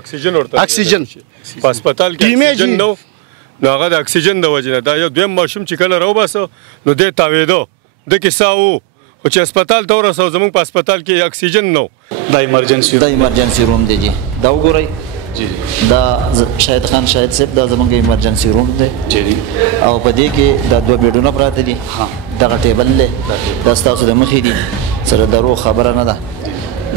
اکسیجن ورته اکسیجن په هسپتال کې اکسیجن نو نو هغه د اکسیجن د وجې نه دا یو دویم ماشوم چې کله راوباسه نو دی تاوېده د کې ساه و خو چې هسپتال ته ورسو زموږ په هسپتال کې اکسیجن نو دا ایمرجنسي روم دی جی دا وګورئ دا شاهد خان شاهد صاحب دا زموږ ایمرجنسي روم دی او په دې کې دا 2 بیډونه پراته دي دغه ټیبل دی دا ستاسو د مخې دي سره درو خبره نه ده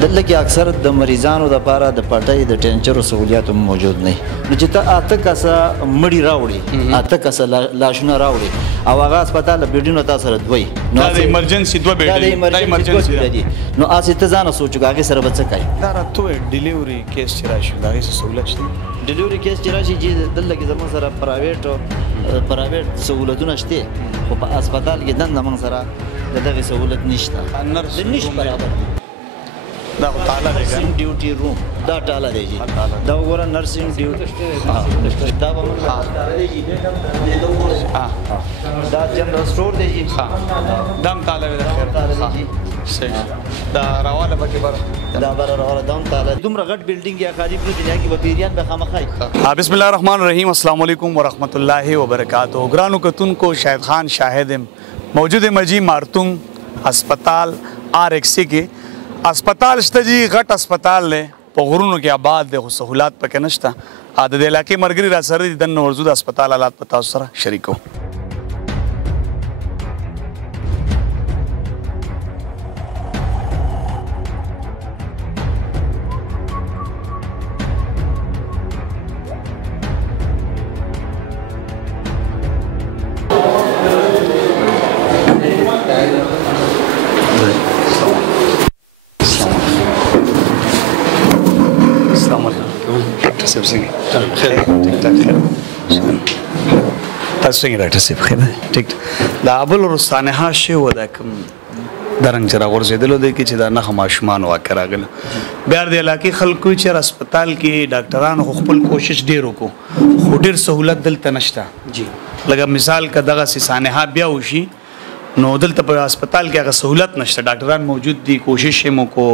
دلته کې اکثر د مریضانو دپاره د پټۍ د ټینچرو سهولیات هم موجود نه نو چې ته 8 کسه مړي راوړي 8 کسه لاشونه راوړي او هغه هسپتال بیډونه تا سره دوی نو د ایمرجنسي 2 بیډ دا ایمرجنسي نو اسې ته ځان سوچو هغه سره به څه کوي دا راته ډیلیوري کیس چې راشي دا هیڅ سہولت شته ډیلیوري کیس چې راشي چې دلته کې زموږ سره پرایویټ سہولتونه شته خو په هسپتال کې دنده موږ سره دغه سہولت نشته نشته برابر دا تعالی دی نرسنګ ډیوټي روم دا تعالی دی جی دا وګوره نرسنګ ډیوټي دا به تعالی دی جی دا جنرال سٹور دی جی دم تعالی دی خیر صحیح دا راواله پکې بر دا بر راواله دم تعالی دومره غټ بلډینګ یا خالي په دنیا کې وپیریان به خامخای بسم الله الرحمن الرحیم السلام علیکم ورحمۃ اللہ وبرکاتہ ګرانو کتونکو شاهد خان شاهد موجود مجی مارتونګ هسپتال RXC کې اسپتال شته جی غټ اسپتال دی په غرونو کې آباد دی خو سہولات پکې نشته د دې علاقې مرګري را سره دي دننه ورځو د اسپتال حالات په تاسو سره شریکو تاسو څنګه ډاکټر صاحب خیر ټیک دا ابل رستانه شی و دا کوم درنګ چې راغورځېدلو دی کې چې دا نښه ماشومان واقع راغله بیا د علاقې خلکو چې هسپتال کې ډاکټران خپل کوشش ډېر وکړو خو ډېر سهولت دلته نشته جی لکه مثال که دغه سانحه بیا وشي نو دلته په هسپتال کې هغه سهولت نشته ډاکټران موجود دي کوشش یې مو کو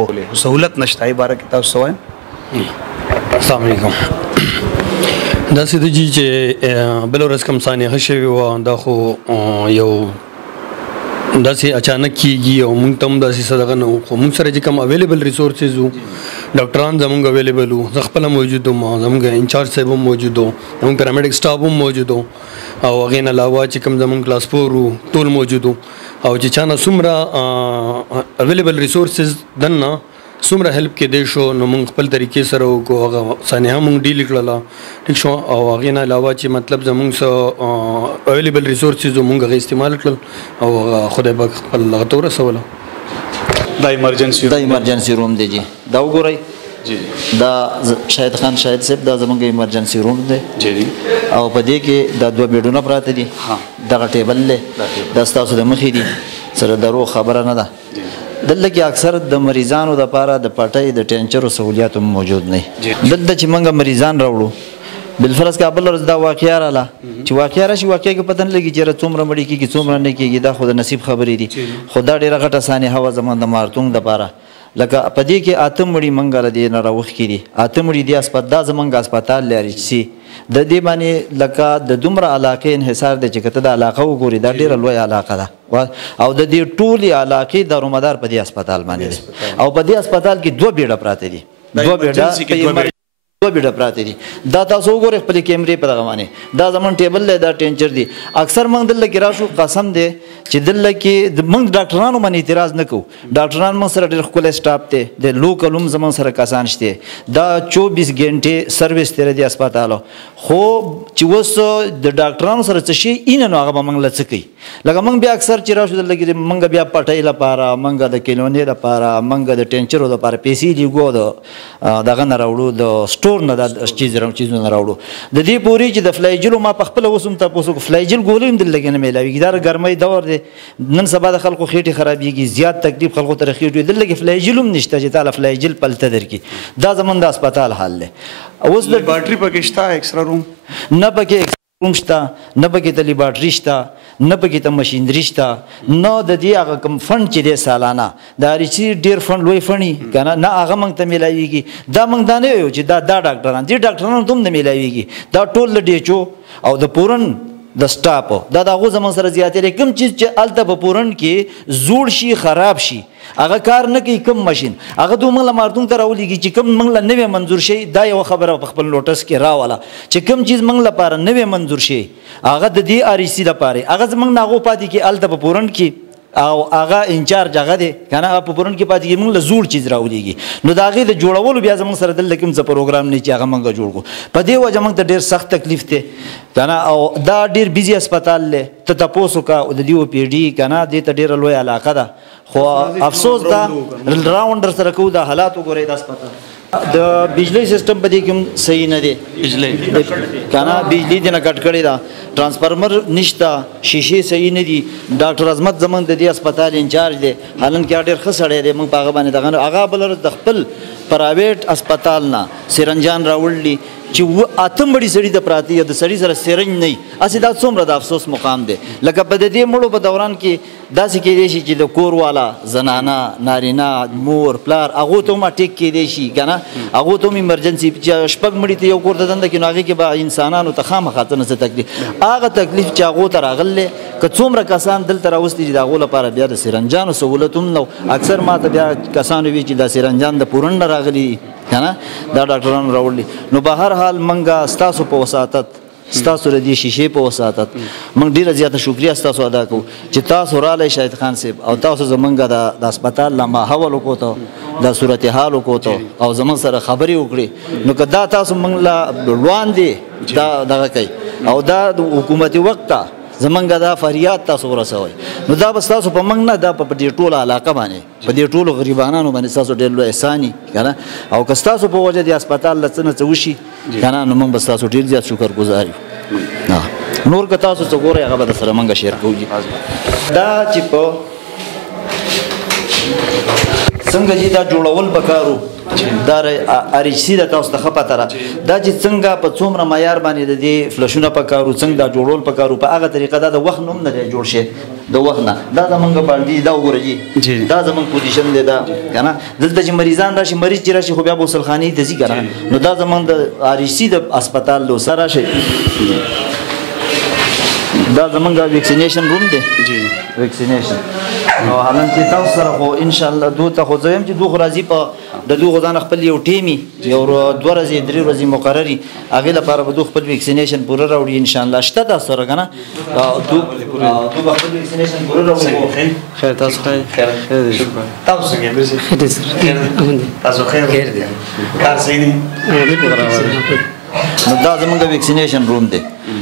سهولت نشته ای باره کې تاسو وایم السلام علیکم دا سیده جی چې بل ورځ کوم سانحه شوې وه دا خو یو داسې اچانک کېږي او موږ ته هم داسې څه دغه نه وو خو موږ سره چې کوم اویلیبل ریسورسز وو ډاکټران زموږ اویلیبل وو زه خپله موجود وم زموږ انچارج صاحب هم موجود وو زموږ پیرامیډیک سټاف هم موجود وو او هغې نه علاوه چې کوم زموږ کلاس 4 وو ټول موجود وو او چې چا نه څومره اویلیبل ریسورسز دننه څومره هیلپ کېدی شو نو موږ خپل طریقې سره وکړو هغه سانحه موږ ډیل کړله ټیک شو او هغې نه علاوه چې مطلب زموږ څه اویلیبل ریسورسز موږ هغه استعمال کړل او خدای پاک خپل هغه ته ورسوله دا ایمرجنسي روم دی جی دا وګورئ دا شاهد خان شاهد صاحب دا زموږ ایمرجنسي روم دی او په دې کې دا 2 بیډونه پراته دي دغه ټیبل دی دا ستاسو د مخې دي سره درو خبره نه ده دلته کې اکثر د مریضانو دپاره د پټۍ د ټینچرو سهولیات هم موجود نه دلته چې موږ مریضان راوړو بالفرض که بله ورځ دا واقعه راله چې واقعه راشي واقعه کې پته نه لګي چې څومره مړي کېږي څومره نه کېږي دا خو د نصیب خبرې دي خو دا ډېره غټه سانحه وه زموږ د مارتونګ دپاره لکه په دې کې 8 مړي موږ له دې نه راوښکي دي 8 مړي دي دا زموږ هسپتال دی RXC د دې باندې لکه د دومره علاقې انحصار دی چې که ته د علاقه وګورې دا ډېره لویه علاقه ده او د دې ټولې علاقې دارومدار په دې هسپتال باندې دی او په دې هسپتال کې 2 بیډه پراته دي 2 بیډه 2 بیډه پراته دي دا تاسو وګورئ خپلې کیمرې په دغه باندې دا زموږ ټیبل دی دا ټینچر دی اکثر موږ دلته کې راشو قسم دی چې دلته کې موږ ډاکټرانو باندې اعتراض نه کوو ډاکټران موږ سره ډېر ښکلی سټاف دی د لوکل هم زموږ سره کسان شته دا 24 ګنټې سروس دی د هسپتالو خو چې اوس د ډاکټرانو سره څه شي اینه نو هغه به موږ له څه کوي لکه موږ بیا اکثر چې راشو دلته کې موږ بیا پټۍ لپاره موږ د کلونې لپاره موږ د ټینچرو لپاره پیسې لیږو د دغه نه راوړو د سټور نه دا چیزونه راوړو د دې پورې چې د فلایجلو ما په خپله اوس هم تپوس وکړو فلایجل ګولۍ هم دلته کې نه میلاویږي دا ګرمۍ دور دی نن سبا د خلکو خېټې خرابېږي زیات تکلیف خلکو ته خېټې وي دلته کې فلایجل هم نشته چې تعالی فلایجل پلته درکړي دا زموږ د هسپتال حال دی اوس د بیټري پکې شته ایکسټرا روم نه پکې روم شته نه پکې ته لیبارټري شته نه پکې ته مشینري شته نه د دې هغه کوم فنډ چې دی سالانه د هریچي ډېر فنډ لوی فنډ که نه هغه موږ ته میلاویږي دا موږ دا نه وایو چې دا ډاکټران دې ډاکټرانو ته هم نه میلاویږي دا ټول د ډیچو او د پورن د سټاپ دا د هغو زموږ سره زیاتې دی کوم چیز چې هلته په پورن کې زوړ شي خراب شي هغه کار نه کوي کوم ماشین هغه دوی موږ له مارتون ته راولیږي چې کوم موږ له نوی منظور شي دا یوه خبره په خپل نوټس کې راوله چې کوم چیز موږ لپاره نوی منظور شي هغه د دې REC لپاره هغه زموږ نه هغو پاتې کې هلته په پورن کې او هغه انچارج هغه دی که نه هغه په پورن کې پاتې کې موږ له زوړ چیز راولیږي نو د هغې د جوړولو بیا زموږ سره دلته کوم څه پروګرام نه چې هغه موږ جوړ کړو په دې وجه موږ ته ډېر سخت تکلیف دی که نه او دا ډېر بیزي اسپتال دی ته تپوس وکړه د دې OPD که نه دې ته ډېره لویه علاقه ده خو افسوس دا راونډر سره کوو دا حالات وګورئ د اسپتال د بجلی سیستم په دې کې هم صحیح نه دی که نه بجلی دې نه کټ کړې ده ټرانسفارمر نشته شیشې صحیح نه دي ډاکټر عظمت زموږ د دې اسپتال انچارج دی حالانکه ډېر ښه سړی دی موږ په هغه باندې دغه هغه بل د خپل پرایویټ اسپتال نه سرنجان راوړلي چې اتم بړي سړي د پراتی د سړي سره سرنج نه وي هسې دا څومره د افسوس مقام دی لکه په د دې مړو په دوران کې داسې کیدی شي چې د کور والا زنانه نارینه مور پلار هغو ته هم اټیک کیدی شي که نه هغو ته هم ایمرجنسي چې شپږ مړي ته یو کور ته دنده کړي نو هغې کې به انسانانو ته خامخا څه نه څه تکلیف هغه تکلیف چې هغو ته راغلی که څومره کسان دلته راوستي چې د هغو لپاره بیا د سرنجانو سهولت هم نه اکثر ما ته بیا کسانو وي چې دا سرنجان د پورن نه راغلي که نه دا ډاکټرانو راوړلي نو به هر حال موږ ستاسو په وساطت ستاسو د دې شیشې په وساطت موږ ډېره زیاته شکریه ستاسو ادا کوو چې تاسو رالی شاهد خان صاحب او تاسو زموږ د اسپتال نه ماحول وکړو ته د صورتحال وکړو ته او زموږ سره خبرې وکړې نو که دا تاسو موږ له وړاندې دا دغه کوي او دا د حکومتي وخت ته زمونږ دا فریاد تاسو ورسوئ نو دا به ستاسو په موږ نه دا په دې ټوله علاقه باندې په دې ټولو غریبانانو باندې ستاسو ډېر لوی احسان وي که نه او که ستاسو په وجه د اسپتال له څه نه څه وشي که نه نو موږ به ستاسو ډېر زیات شکرګزار یو نور که تاسو څه ګورئ هغه به در سره موږ شیر کوو دا چې په څنګه چې دا جوړول پکارو دا REC د تاسو ته ښه پته ده دا چې څنګه په څومره معیار باندې د دې فلشونه پکارو څنګه دا جوړول پکارو په هغه طریقه دا د وخت نه هم نه دی جوړ شي د وخت نه دا زمونږ باندې دا وګوره جي دا زمونږ پوزیشن دی دا که نه دلته چې مریضان راشي مریض چې راشي خو بیا به غسلخانې ته ځي که نه نو دا زمونږ د REC د اسپتال له سره راشي دا زمونږ ویکسینیشن روم دی ویکسینیشن او حالانکه تاسو سره خو انشاءالله دوی ته خو زه یم چې دوی خو راځي په د دوی خو ځان خپل یو ټیم یو 2 ورځې 3 ورځې مقرري هغې لپاره به دوی خپل ویکسینیشن پوره راوړي انشاءالله شته تاسو سره که نه دوی به خپل ویکسینیشن پوره راوړي خیر تاسو خیر تاسو څنګه تاسو خیر دی کار صحیح دی نو دا زمونږ ویکسینیشن روم دی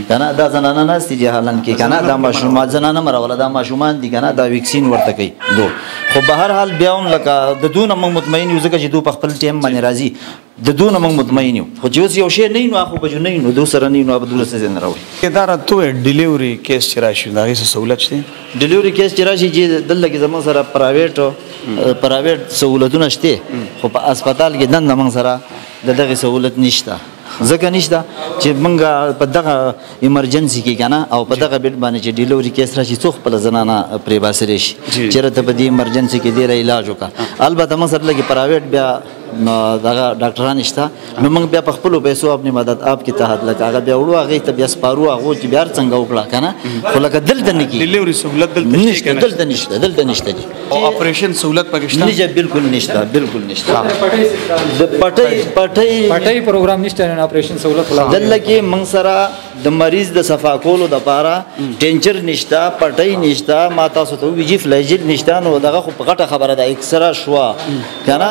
که نه دا زنانه ناستې دي حالانکې که نه دا ماشومان زنانه مه راوله دا ماشومان دي که نه دا ویکسین ورته کوي دو خو به هر حال بیا هم لکه د دوی نه موږ مطمئن یو ځکه چې دوی په خپل ټایم باندې راځي د دوی نه موږ مطمئن یو خو چې اوس یو شی نه وي نو هغه خو به نه وي نو دوی سره نه وي نو هغه به دوی څه نه راوړي دا راته ډیلیوري کیس چې راشي د هغې څه سهولت شته ډیلیوري کیس چې راشي چې دلته کې زموږ سره پرایویټ سهولتونه شته خو په اسپتال کې دنده موږ سره د دغې سهولت نشته ځکه نشته چې موږ په دغه ایمرجنسي کې که نه او په دغه بیډ باندې چې ډیلیوري کیس راشي څو خپله زنانه پرې باسلی شي چېرته په دې ایمرجنسي کې ډېره علاج وکړه البته موږ سره لږې پرایویټ بیا دغه ډاکټران شته نو موږ بیا په خپلو پیسو اپنې مدد آپ کې تحت لکه هغه بیا وړو هغې ته بیا سپارو هغو چې بیا څنګه وکړه که نه خو لکه دلته نه کېږي ډیلیوري سهولت نشته دلته نشته دلته نشته دي او اپریشن سهولت پکې شته نه بالکل نشته بالکل نشته د پټۍ پروګرام نشته اپریشن سہولت دلته کې موږ سره د مریض د صفا کولو دپاره ټینچر نشته پټۍ نشته ما تاسو ته وویل چې فلایجل نشته نو دغه خو په غټه خبره ده اکسره شوه که نه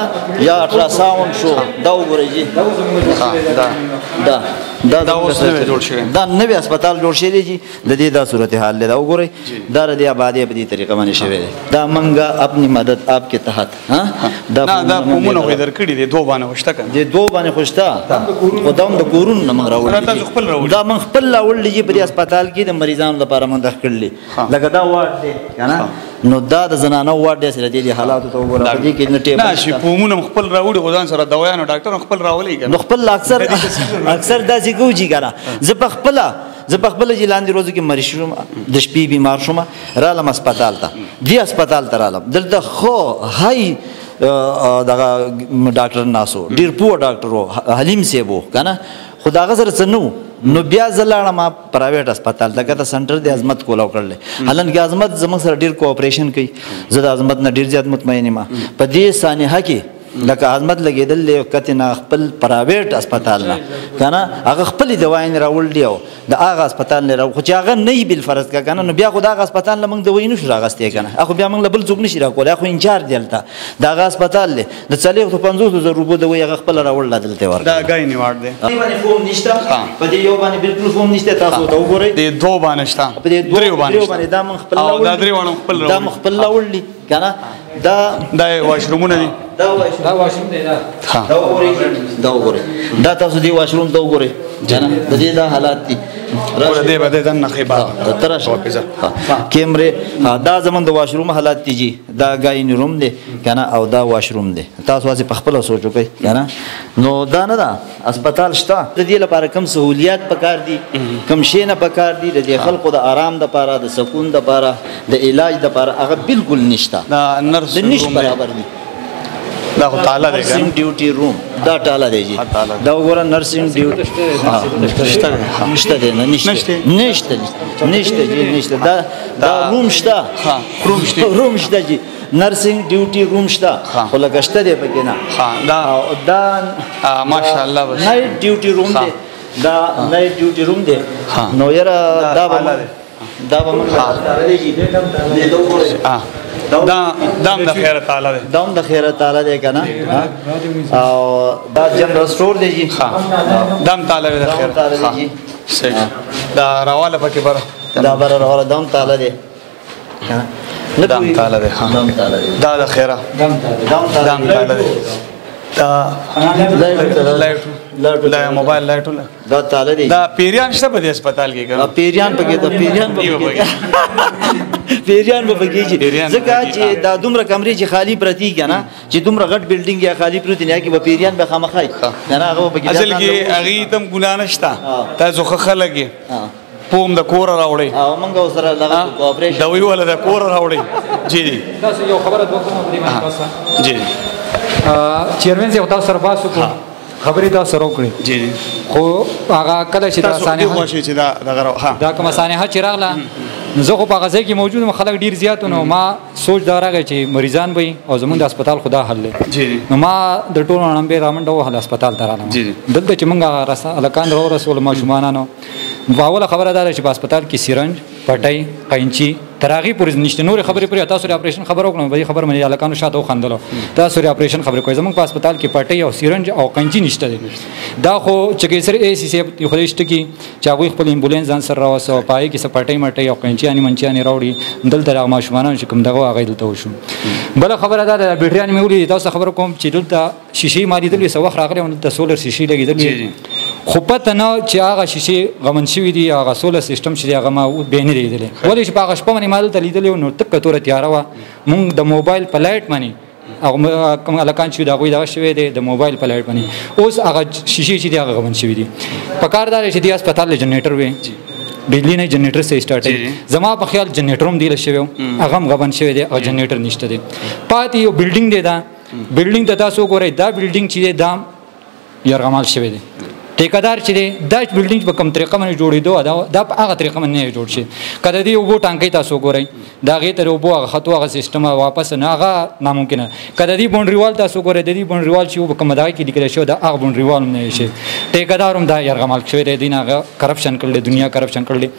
یا الټراساونډ شو دا وګورئ جي دا اوس نوی جوړ شوی دا نوی اسپتال جوړ شوی دی چې د دې دا صورتحال دی دا وګورئ دا د دې آبادۍ په دې طریقه باندې شوی دی دا موږ اپنی مدد آپ کے تحت دا فومونه خو یې درکړي دي دوه باندې خو شته که د دوه باندې خو شته خو دا هم د کورونو نه موږ راوړلي دا موږ خپل راوړلي چې په دې اسپتال کې د مریضانو لپاره موږ دخ کړلي لکه دا واټ دی که نه نو دا د زنانو واټ دی سره دې حالاتو ته وګوره په دې کې نه ټیبل نه شي فومونه خپل راوړي خو ځان سره دوایانو ډاکټر خپل راولي که نو خپل اکثر داسې کوو چې که نه زه په خپله زه په خپله چې لاندې روزو کې مریض شوم د شپې بیمار شوم رالم هسپتال ته دې هسپتال ته رالم دلته خو هاي دغه ډاکټر ناسو ډېر پوه ډاکټر و حلیم صاحب و که نه خو د هغه سره څه نه نو بیا زه لاړم پرایویټ هسپتال ته که ته سنټر د عظمت کولاو کړلی حالانکې عظمت زموږ سره ډېر کوآپریشن کوي زه د عظمت نه ډېر زیات مطمئن یم په دې سانحه کې لکه عظمت لګېدل دی کتې نه خپل پرایویټ هسپتال نه که نه هغه خپلې دوایې نه راوړلي او د هغه هسپتال نه خو چې هغه نه وي بالفرض که که نه نو بیا خو د هغه هسپتال نه موږ دوایي نه شو راغستی که نه خو بیا موږ له بل څوک نه شي راکولی خو انچارج دی هلته د هغه هسپتال دی د 450,000 روپو دوایي هغه خپله راوړله دلته یې ورکړه دا ګاینې واټ دی دې باندې فوم نشته په دې یو باندې بالکل فوم نشته تاسو ته وګورئ د دوه باندې شته په دې دریو باندې دا موږ خپل او دا درې واړه خپل دا موږ خپل راوړلي که نه دا واشرومونه دي دا واشروم دی دا وګورئ دا تاسو دې واشروم ته وګورئ که نه د دې دا حالات دي دې به د نښې بار کیمرې دا زموږ د واشروم حالات دي جي دا ګاینې روم دی که نه او دا واشروم دی تاسو هسې په خپله سوچ وکئ که نه نو دا نه ده هسپتال شته د دې لپاره کوم سهولیات پکار دي کوم شی نه پکار دي د دې خلکو د آرام دپاره د سکون دپاره د علاج دپاره هغه بالکل نشته دا نرس د نش برابر دي دا خو تاله دی نرسنګ ډیوټي روم دا ټاله دی جی دا وګوره نرسنګ ډیوټي نشته دی نه نشته جی نشته دا روم شته روم شته جی نرسنګ ډیوټي روم شته خو لکه شته دی پکې نه دا ماشاءالله بس نایټ ډیوټي روم دی دا نایټ ډیوټي روم دی نو یاره دا به موږ دی جی دا وګورئ دام د خیره تعالی دی دام د خیره تعالی دی که نه او دا جنرال سټور دی جی دام تعالی دی د خیره جی صحیح دا راواله پکې بره دا بره راواله دام تعالی دی دام تعالی دی دا د خیره دام تعالی دی دا موبایل لایټونه دا تعالی دی دا پیریان شته په دې هسپتال کې کنه پیریان پکې دا پیریان به پکې چې ځکه چې دا دومره کمرې چې خالی پرتی کنه چې دومره غټ بلډینګ یا خالی پرتی نه کې به پیریان به خامخای کنه هغه به اصل کې هغه تم ګنا نشته تاسو خو خلګي پوم د کور راوړي او موږ سره لغه کوآپریشن دا وی ولا د کور راوړي جی تاسو یو خبره وکړم په دې باندې جی چیرمن زه تاسو سره باسو کوم خبرې دا سره وکړي جی خو هغه کله چې دا سانحه دا کومه سانحه چې راغله نو زه خو په هغه ځای کې موجود یم خلک ډېر زیات نو ما سوچ دا راغی چې مریضان به او زمونږ د هسپتال خو دا حل دی نو ما د ټولو نمبې رامنډه وهله هسپتال ته رالم دلته چې موږ هلکان راورسولو ماشومانانو اوله خبره دا ده چې په هسپتال کې سیرنج پټۍ قینچي تر هغې پورې نشته نورې خبرې پرې تاسو د اپریشن خبره وکړم په دې خبره باندې هلکانو شاته وخندلو تاسو د اپریشن خبرې کوئ زموږ په هسپتال کې پټۍ او سیرنج او قینچي نشته دی دا خو چکیسر اے سی صاحب یو خدای شته کې چې هغوی خپل امبولینس ځان سره راوسته او په هغې کې څه پټۍ مټۍ او قینچیانې منچیانې راوړي دلته د هغه ماشومانان چې کوم دغه هغه دلته وشو بله خبره دا ده بیټریان مې ولیدې تاسو خبره کوم چې دلته شیشې ما لیدلې څه وخت راغلی دلته سولر شیشې لګېدلې خو پته نه چې هغه شیشې غمن شوي دي هغه سولر سیسټم چې دی هغه ما بیا نه دی لیدلی ولې چې په هغه شپه باندې ما دلته لیدلې نو تکه توره تیاره وه مونږ د موبایل په لایټ باندې هغه کوم هلکان چې د هغوی دغه شوی دی د موبایل په لایټ باندې اوس هغه شیشې چې دي هغه غمن شوي دي پکار دا دی چې دې هسپتال له جنریټر وي بجلی نه جنریټر سه سٹارټ زما په خیال جنریټر هم دی له شوی هغه هم غبن شوی دی او جنریټر نشته دی پاتې یو بلډینګ دی دا بلډینګ ته تاسو ګورئ دا بلډینګ چې دی دا یرغمال شوی دی ټیکدار چې دی دا بلډینګ په کوم طریقه باندې جوړېدو دا په هغه طریقه باندې نه جوړ شي که د دې اوبو ټانکۍ تاسو ګورئ د هغې تر اوبو هغه خطو هغه سیسټم واپس نه هغه ناممکنه که د دې بونډریوال تاسو ګورئ د دې بونډریوال چې په کومه دغه کې لیکلی شوی د هغه بونډریوال هم نه شي ټیکدار هم دا یرغمال شوی دی دوی نه هغه کرپشن کړلی دنیا کرپشن کړلی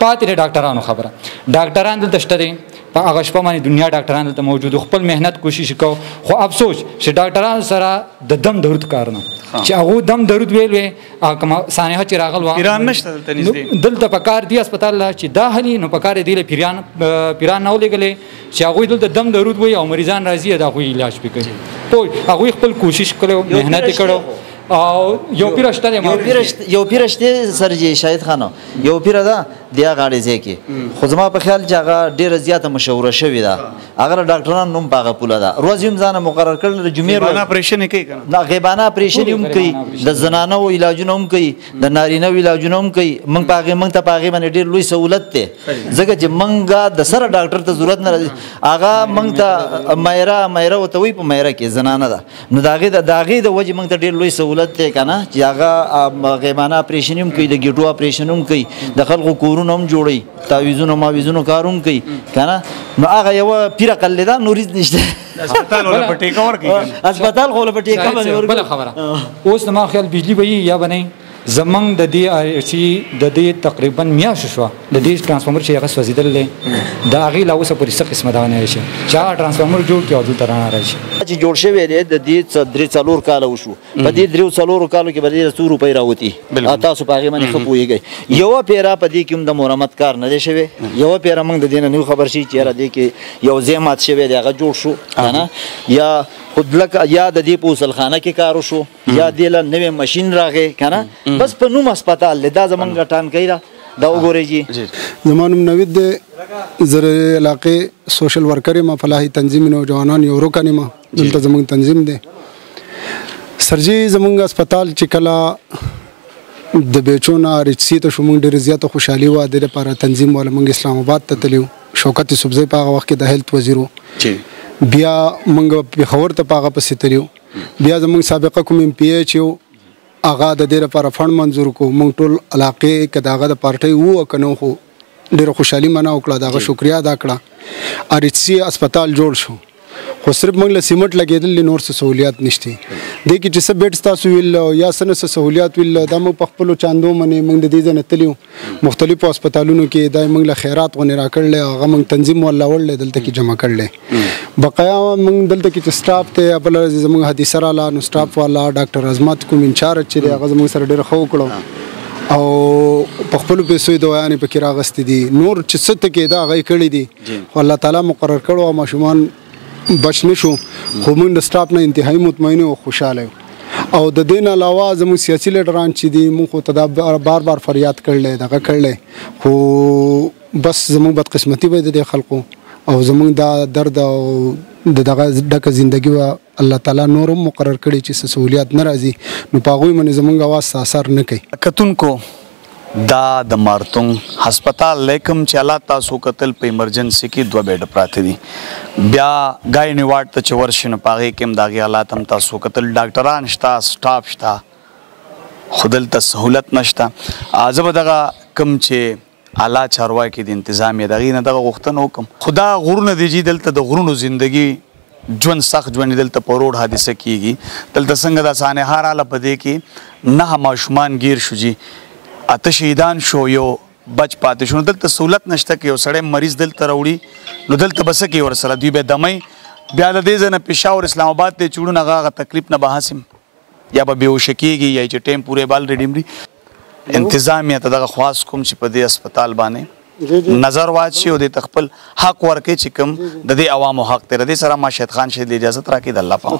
پاتې د ډاکټرانو خبره ډاکټران دلته شته دی په هغه شپه باندې دنیا ډاکټران دلته موجود خپل محنت کوشش کوو خو افسوس چې ډاکټرانو سره د دم درود کار نه چې هغو دم درود ویل وی کومه سانحه چې راغل وه پیران نشته دلته نږدې دلته په کار دی هسپتال چې دا حلي نو په کار دی له پیران نه ولېږلی چې هغوی دلته دم درود وایي او مریضان راځي د هغوی علاج پې کوي پوه هغوی خپل کوشش کړی محنت یې کړی او یو پیر شته یو پیر شته سر جی شاهد خانو یو پیر ده د غاړې ځکه خو زما په خیال چې هغه ډیره زیاته مشوره شوې ده اگر ډاکټرانو نوم پاغه پوله ده روز هم ځان مقرر کړل د جمعې غیبانه اپریشن کوي کنه نه غیبانه اپریشن هم کوي د زنانو علاجونه هم کوي د نارینه علاجونه هم کوي موږ ته پاغه باندې ډیر لوی سہولت ده ځکه چې موږ د سره ډاکټر ته ضرورت نه راځي هغه موږ ته مایره وته وي په مایره کې زنانه ده نو داغه د وجه موږ ته ډیر لوی سہولت ده کنه چې هغه غیبانه اپریشن هم کوي د ګیټو اپریشن هم کوي د خلکو کورونه هم جوړي تعویذونو ماویذونو کاروم کوي کنه نو هغه یو پیر قلدا نورید نشته هسپتال ولا پټیکا ورکی هسپتال خو ولا پټیکا باندې ورکی بل خبره اوس ما خیال بجلی به یا بنئ زمنګ د دې د دې تقریبا میاشت شو د دې ترانسفارمر چې هغه سوځیدل د هغې لا اوسه پورې څه قسمه دغه نه شي چې هغه ترانسفارمر جوړ کړي او دلته رڼا راشي چې جوړ شوی دی د دې 3-4 کاله وشو په دې 3-4 کالو کې به ډېره څو روپۍ راوتي تاسو په هغې باندې ښه پوهېږئ یوه پیره په دې کې هم د مرمت کار نه دی شوی یوه پیره موږ د دې نه نو خبر شي چې یاره دې کې یو ځای مات شوی دی هغه جوړ شو که نه یا خود لکه یا د دې په غسلخانه کې کار وشو یا دې له نوې ماشین راغی که نه بس په نوم هسپتال دی دا زموږ ټانکۍ ده دا وګورئ جی زما نوم نوید دی زه د علاقې سوشل ورکر یم فلاحي تنظیم نوجوانان یو رکن یم دلته زموږ تنظیم دی سرجي زموږ هسپتال چې کله د بیچو نه RHC ته شو موږ ډېرې زیاته خوشحالي وه د دې لپاره تنظیم والا موږ اسلام آباد ته تللي شوکت یوسفزی په هغه وخت کې د هیلث وزیر و بیا موږ پېښور ته په هغه پسې تللي بیا زموږ سابقه کوم MPH یو هغه د دې لپاره فنډ منظور کړو موږ ټول علاقې که د هغه د پارټۍ وو که نه خو ډېره خوشحالي معنا وکړه د هغه شکریا ادا کړه RHC هسپتال جوړ شو خو صرف موږ له سیمنټ لګېدل نور څه سهولیات نشته دې کې چې څه بیډز تاسو ویل یا څه نه څه سهولیات ویل دا موږ په خپلو چاندو منې موږ د دې ځای نه تللي وو مختلفو هسپتالونو کې دا موږ له خیرات غونې راکړلی هغه موږ تنظیم ولا وړلی دلته کې جمع کړلی بقایا موږ دلته کې چې سټاف دی بله ورځ زموږ حدیثه راله نو سټاف والا ډاکټر عظمت کوم انچارج چې دی هغه زموږ سره ډېر ښه وکړو او په خپلو پیسو یې دوايانې پکې راغستې دي نور چې څه ته کېده هغه یې کړي دي خو الله تعالی مقرر کړو او ماشومان بچ نه شو خو موږ د سټاف نه انتهایي مطمئن او خوشحاله یو او د دې نه علاوه زموږ سیاسي لیډران چې دي موږ خو ته دا بار فریاد کړلی دغه کړلی خو بس زموږ بدقسمتي به د دې خلکو او زموږ دا درد او د دغه ډکه زندګي به الله تعالی نور هم مقرر کړي چې څه سهولیات نه راځي نو په هغوی باندې زموږ اواز څه اثر نه کوي کتونکو دا د مارتون هسپتال لیکم چې الله تاسو قتل په ایمرجنسي کې 2 بیډ پراته دي بیا ګاینی وارډ ته چې ورشي نو په هغې کې هم د هغې حالات هم تاسو قتل ډاکټران شته سټاف شته خو دلته سهولت نشته زه به دغه کوم چې اعلی چارواکي د انتظام یې د هغې نه دغه غوښتنه وکړم خو دا غرونه دي جي دلته د غرونو زندګي ژوند سخت ژوند دلته په روډ حادثه کېږي دلته څنګه دا سانحه راله په دې کې 9 ماشومان ګیر شو جي 8 شهیدان شو یو بچ پاتې شو نو دلته سهولت نشته که یو سړی مریض دلته راوړي نو دلته به څه کوي ورسره دوی به دمی بیا د دې ځای نه پېښور اسلام آباد ته چوړو نه هغه تکلیف نه به حاسم یا به بېهوشه کېږي یا چې ټایم پورې بال ریډي مري انتظامیه ته دغه خواست کوم چې په دې هسپتال باندې نظر واچي او دې ته خپل حق ورکړي چې کوم د دې عوامو حق دی د دې سره ما شهید خان شهید اجازت راکړي د الله په